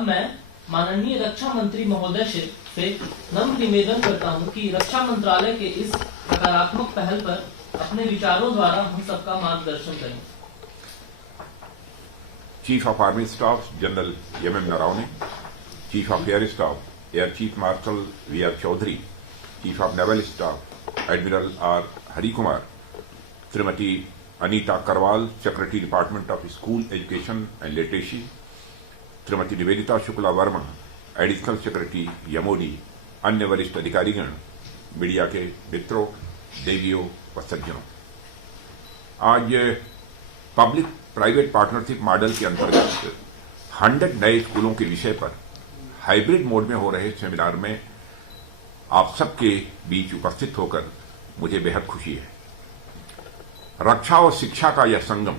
अब मैं माननीय रक्षा मंत्री महोदय से नम्र निवेदन करता हूं कि रक्षा मंत्रालय के इस सकारात्मक पहल पर अपने विचारों द्वारा हम सबका मार्गदर्शन करें। Chief of army staff general M Naravane, chief of air staff air chief marshal V R. Chaudhari, chief of naval staff admiral R. Hari Kumar, Shrimati Anita Karwal, secretary department of school education and literacy, Shrimati Nivedita Shukla Verma, additional secretary यमोडी, अन्य वरिष्ठ अधिकारीगण, मीडिया के मित्रों, देवियों व सज्जनों, आज पब्लिक प्राइवेट पार्टनरशिप मॉडल के अंतर्गत 100 नए स्कूलों के विषय पर हाइब्रिड मोड में हो रहे सेमिनार में आप सबके बीच उपस्थित होकर मुझे बेहद खुशी है। रक्षा और शिक्षा का यह संगम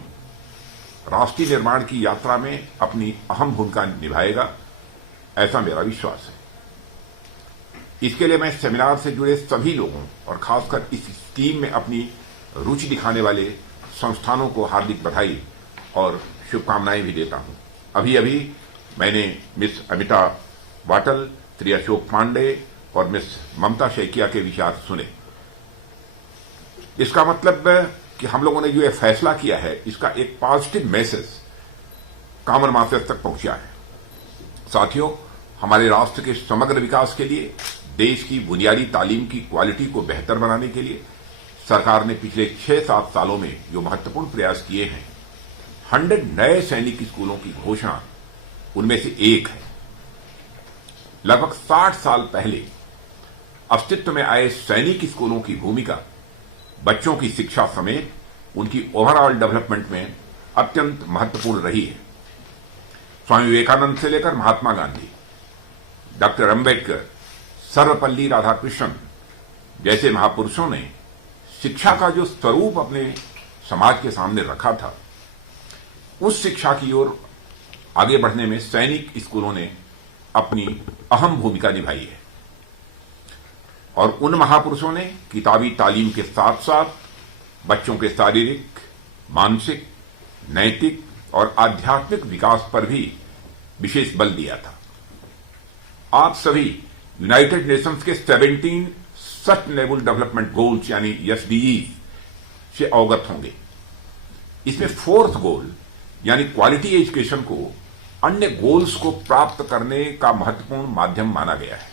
राष्ट्रीय निर्माण की यात्रा में अपनी अहम भूमिका निभाएगा, ऐसा मेरा विश्वास है। इसके लिए मैं सेमिनार से जुड़े सभी लोगों और खासकर इस स्कीम में अपनी रुचि दिखाने वाले संस्थानों को हार्दिक बधाई और शुभकामनाएं भी देता हूं। अभी अभी मैंने मिस अमिता वाटल, श्री अशोक पांडे और मिस ममता शैकिया के विचार सुने। इसका मतलब कि हम लोगों ने जो ये फैसला किया है, इसका एक पॉजिटिव मैसेज कॉमन मासेस तक पहुंचा है। साथियों, हमारे राष्ट्र के समग्र विकास के लिए, देश की बुनियादी तालीम की क्वालिटी को बेहतर बनाने के लिए सरकार ने पिछले 6-7 सालों में जो महत्वपूर्ण प्रयास किए हैं, 100 नए सैनिक स्कूलों की घोषणा उनमें से एक है। लगभग 60 साल पहले अस्तित्व में आए सैनिक स्कूलों की भूमिका बच्चों की शिक्षा समेत उनकी ओवरऑल डेवलपमेंट में अत्यंत महत्वपूर्ण रही है। स्वामी विवेकानंद से लेकर महात्मा गांधी, डॉक्टर अंबेडकर, सर्वपल्ली राधाकृष्णन जैसे महापुरुषों ने शिक्षा का जो स्वरूप अपने समाज के सामने रखा था, उस शिक्षा की ओर आगे बढ़ने में सैनिक स्कूलों ने अपनी अहम भूमिका निभाई है। और उन महापुरुषों ने किताबी तालीम के साथ साथ बच्चों के शारीरिक, मानसिक, नैतिक और आध्यात्मिक विकास पर भी विशेष बल दिया था। आप सभी यूनाइटेड नेशंस के 17 सस्टेनेबल डेवलपमेंट गोल्स यानी SDGs से अवगत होंगे। इसमें 4th गोल यानी क्वालिटी एजुकेशन को अन्य गोल्स को प्राप्त करने का महत्वपूर्ण माध्यम माना गया है।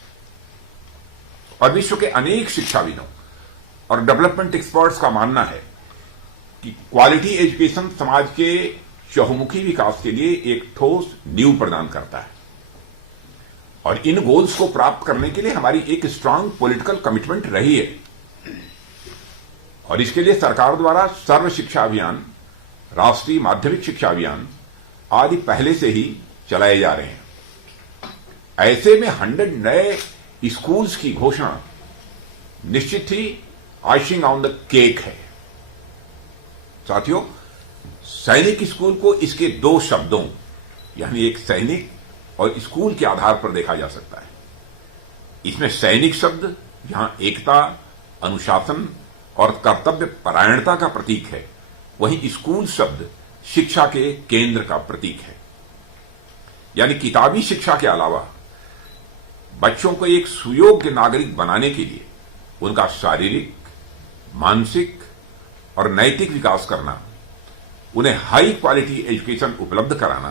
और विश्व के अनेक शिक्षाविदों और डेवलपमेंट एक्सपर्ट्स का मानना है कि क्वालिटी एजुकेशन समाज के चहुमुखी विकास के लिए एक ठोस नींव प्रदान करता है। और इन गोल्स को प्राप्त करने के लिए हमारी एक स्ट्रांग पॉलिटिकल कमिटमेंट रही है। और इसके लिए सरकार द्वारा सर्व शिक्षा अभियान, राष्ट्रीय माध्यमिक शिक्षा अभियान आदि पहले से ही चलाए जा रहे हैं। ऐसे में 100 नए स्कूल्स की घोषणा निश्चित ही आइसिंग ऑन द केक है। साथियों, सैनिक स्कूल को इसके 2 शब्दों यानी एक सैनिक और स्कूल के आधार पर देखा जा सकता है। इसमें सैनिक शब्द जहां एकता, अनुशासन और कर्तव्य परायणता का प्रतीक है, वहीं स्कूल शब्द शिक्षा के केंद्र का प्रतीक है। यानी किताबी शिक्षा के अलावा बच्चों को एक सुयोग्य नागरिक बनाने के लिए उनका शारीरिक, मानसिक और नैतिक विकास करना, उन्हें हाई क्वालिटी एजुकेशन उपलब्ध कराना,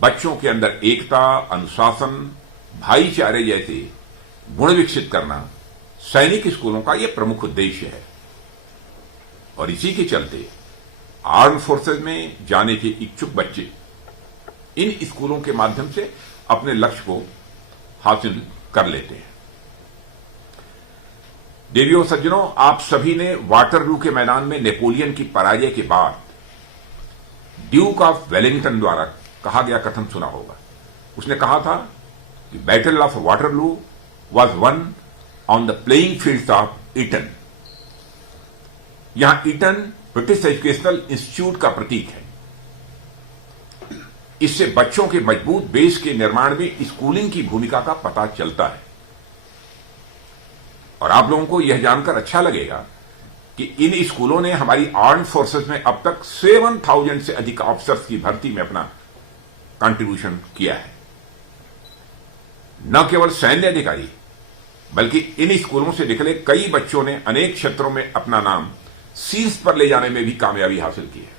बच्चों के अंदर एकता, अनुशासन, भाईचारे जैसे गुण विकसित करना सैनिक स्कूलों का यह प्रमुख उद्देश्य है। और इसी के चलते आर्म फोर्सेज में जाने के इच्छुक बच्चे इन स्कूलों के माध्यम से अपने लक्ष्य को हासिल कर लेते हैं। देवियों सज्जनों, आप सभी ने वाटरलू के मैदान में नेपोलियन की पराजय के बाद ड्यूक ऑफ वेलिंगटन द्वारा कहा गया कथन सुना होगा। उसने कहा था कि battle of Waterloo was won on the playing field of Eton. यहां ईटन ब्रिटिश एजुकेशनल इंस्टीट्यूट का प्रतीक है। इससे बच्चों के मजबूत बेस के निर्माण में स्कूलिंग की भूमिका का पता चलता है। और आप लोगों को यह जानकर अच्छा लगेगा कि इन स्कूलों ने हमारी आर्म फोर्सेस में अब तक 7000 से अधिक ऑफिसर्स की भर्ती में अपना कंट्रीब्यूशन किया है। न केवल सैन्य अधिकारी बल्कि इन स्कूलों से निकले कई बच्चों ने अनेक क्षेत्रों में अपना नाम शीर्ष पर ले जाने में भी कामयाबी हासिल की है।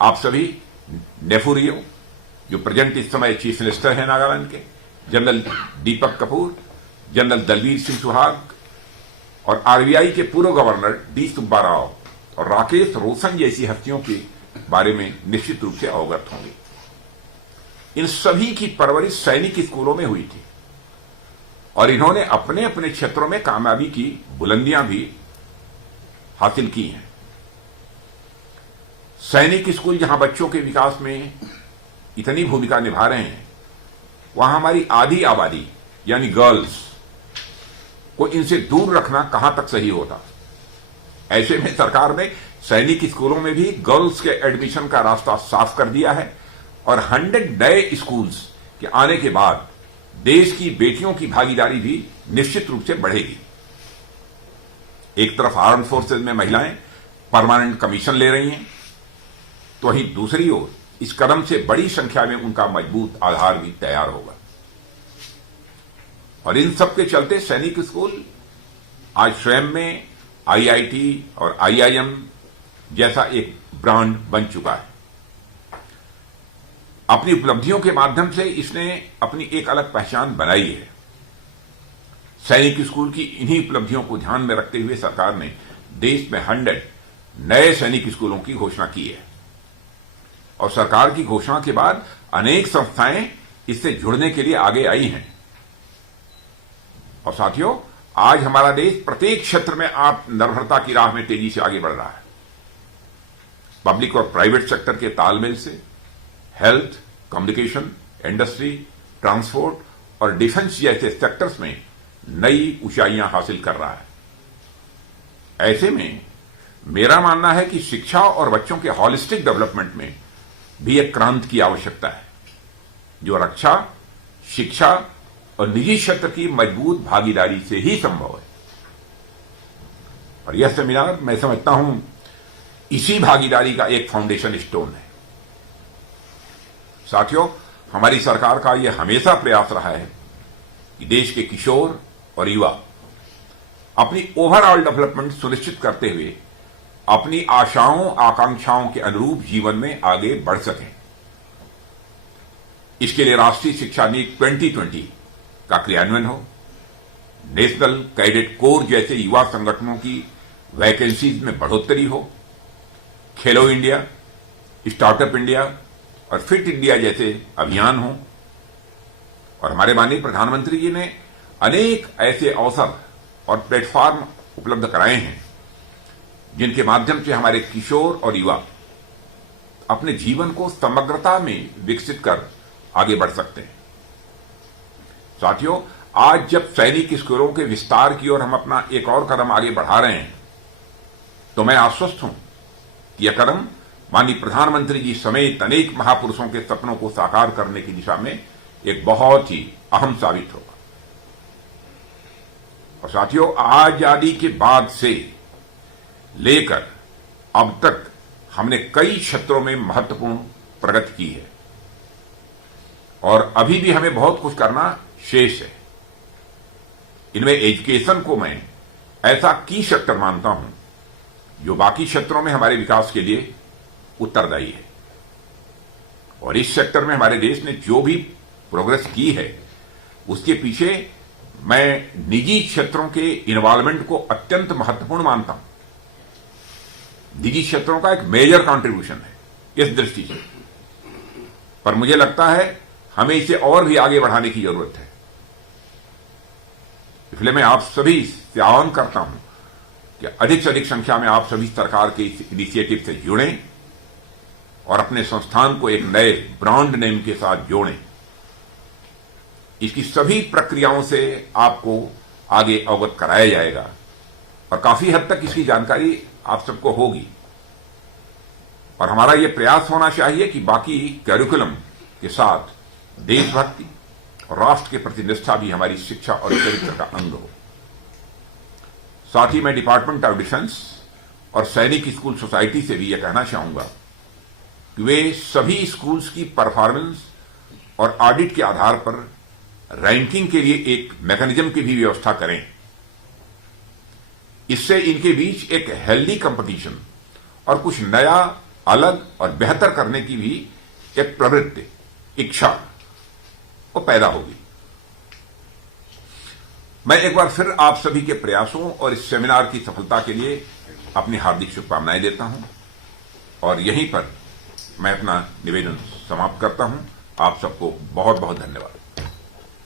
आप सभी नेफू, जो प्रेजेंट इस समय चीफ मिनिस्टर हैं नागालैंड के, जनरल दीपक कपूर, जनरल दलवीर सिंह सुहाग और आरबीआई के पूर्व गवर्नर डी सुब्बा राव और राकेश रोशन जैसी हस्तियों के बारे में निश्चित रूप से अवगत होंगे। इन सभी की परवरिश सैनिक स्कूलों में हुई थी और इन्होंने अपने अपने क्षेत्रों में कामयाबी की बुलंदियां भी हासिल की हैं। सैनिक स्कूल जहां बच्चों के विकास में इतनी भूमिका निभा रहे हैं, वहां हमारी आधी आबादी यानी गर्ल्स को इनसे दूर रखना कहां तक सही होता। ऐसे में सरकार ने सैनिक स्कूलों में भी गर्ल्स के एडमिशन का रास्ता साफ कर दिया है और 100 नए स्कूल्स के आने के बाद देश की बेटियों की भागीदारी भी निश्चित रूप से बढ़ेगी। एक तरफ आर्म फोर्सेज में महिलाएं परमानेंट कमीशन ले रही हैं, तो वहीं दूसरी ओर इस कदम से बड़ी संख्या में उनका मजबूत आधार भी तैयार होगा। और इन सब के चलते सैनिक स्कूल आज स्वयं में आईआईटी और आईआईएम जैसा एक ब्रांड बन चुका है। अपनी उपलब्धियों के माध्यम से इसने अपनी एक अलग पहचान बनाई है। सैनिक स्कूल की इन्हीं उपलब्धियों को ध्यान में रखते हुए सरकार ने देश में 100 नए सैनिक स्कूलों की घोषणा की है और सरकार की घोषणा के बाद अनेक संस्थाएं इससे जुड़ने के लिए आगे आई हैं। और साथियों, आज हमारा देश प्रत्येक क्षेत्र में आत्मनिर्भरता की राह में तेजी से आगे बढ़ रहा है। पब्लिक और प्राइवेट सेक्टर के तालमेल से हेल्थ, कम्युनिकेशन, इंडस्ट्री, ट्रांसपोर्ट और डिफेंस जैसे सेक्टर्स में नई ऊंचाइयां हासिल कर रहा है। ऐसे में मेरा मानना है कि शिक्षा और बच्चों के हॉलिस्टिक डेवलपमेंट में भी एक क्रांति की आवश्यकता है, जो रक्षा, शिक्षा और निजी क्षेत्र की मजबूत भागीदारी से ही संभव है। और यह सेमिनार मैं समझता हूं इसी भागीदारी का एक फाउंडेशन स्टोन है। साथियों, हमारी सरकार का यह हमेशा प्रयास रहा है कि देश के किशोर और युवा अपनी ओवरऑल डेवलपमेंट सुनिश्चित करते हुए अपनी आशाओं आकांक्षाओं के अनुरूप जीवन में आगे बढ़ सकें। इसके लिए राष्ट्रीय शिक्षा नीति 2020 का क्रियान्वयन हो, नेशनल कैडेट कोर जैसे युवा संगठनों की वैकेंसीज में बढ़ोतरी हो, खेलो इंडिया, स्टार्टअप इंडिया और फिट इंडिया जैसे अभियान हो। और हमारे माननीय प्रधानमंत्री जी ने अनेक ऐसे अवसर और प्लेटफॉर्म उपलब्ध कराए हैं जिनके माध्यम से हमारे किशोर और युवा अपने जीवन को समग्रता में विकसित कर आगे बढ़ सकते हैं। साथियों, आज जब सैनिक स्कूलों के विस्तार की ओर हम अपना एक और कदम आगे बढ़ा रहे हैं, तो मैं आश्वस्त हूं कि यह कदम माननीय प्रधानमंत्री जी समेत अनेक महापुरुषों के सपनों को साकार करने की दिशा में एक बहुत ही अहम साबित होगा। और साथियों, आजादी के बाद से लेकर अब तक हमने कई क्षेत्रों में महत्वपूर्ण प्रगति की है और अभी भी हमें बहुत कुछ करना शेष है। इनमें एजुकेशन को मैं ऐसा की सेक्टर मानता हूं जो बाकी क्षेत्रों में हमारे विकास के लिए उत्तरदायी है। और इस सेक्टर में हमारे देश ने जो भी प्रोग्रेस की है, उसके पीछे मैं निजी क्षेत्रों के इन्वॉल्वमेंट को अत्यंत महत्वपूर्ण मानता हूं। निजी क्षेत्रों का एक मेजर कंट्रीब्यूशन है इस दृष्टि से, पर मुझे लगता है हमें इसे और भी आगे बढ़ाने की जरूरत है। इसलिए मैं आप सभी से आह्वान करता हूं कि अधिक से अधिक संख्या में आप सभी सरकार के इस इनिशिएटिव से जुड़ें और अपने संस्थान को एक नए ब्रांड नेम के साथ जोड़ें। इसकी सभी प्रक्रियाओं से आपको आगे अवगत कराया जाएगा और काफी हद तक इसकी जानकारी आप सबको होगी। और हमारा यह प्रयास होना चाहिए कि बाकी कैरिकुलम के साथ देशभक्ति और राष्ट्र के प्रति निष्ठा भी हमारी शिक्षा और चरित्र का अंग हो। साथ ही मैं डिपार्टमेंट ऑफ डिफेंस और सैनिक स्कूल सोसाइटी से भी यह कहना चाहूंगा कि वे सभी स्कूल्स की परफॉर्मेंस और ऑडिट के आधार पर रैंकिंग के लिए एक मैकेनिज्म की भी व्यवस्था करें। इससे इनके बीच एक हेल्दी कंपटीशन और कुछ नया, अलग और बेहतर करने की भी एक प्रवृत्ति, इच्छा वो पैदा होगी। मैं एक बार फिर आप सभी के प्रयासों और इस सेमिनार की सफलता के लिए अपनी हार्दिक शुभकामनाएं देता हूं और यहीं पर मैं अपना निवेदन समाप्त करता हूं। आप सबको बहुत बहुत धन्यवाद।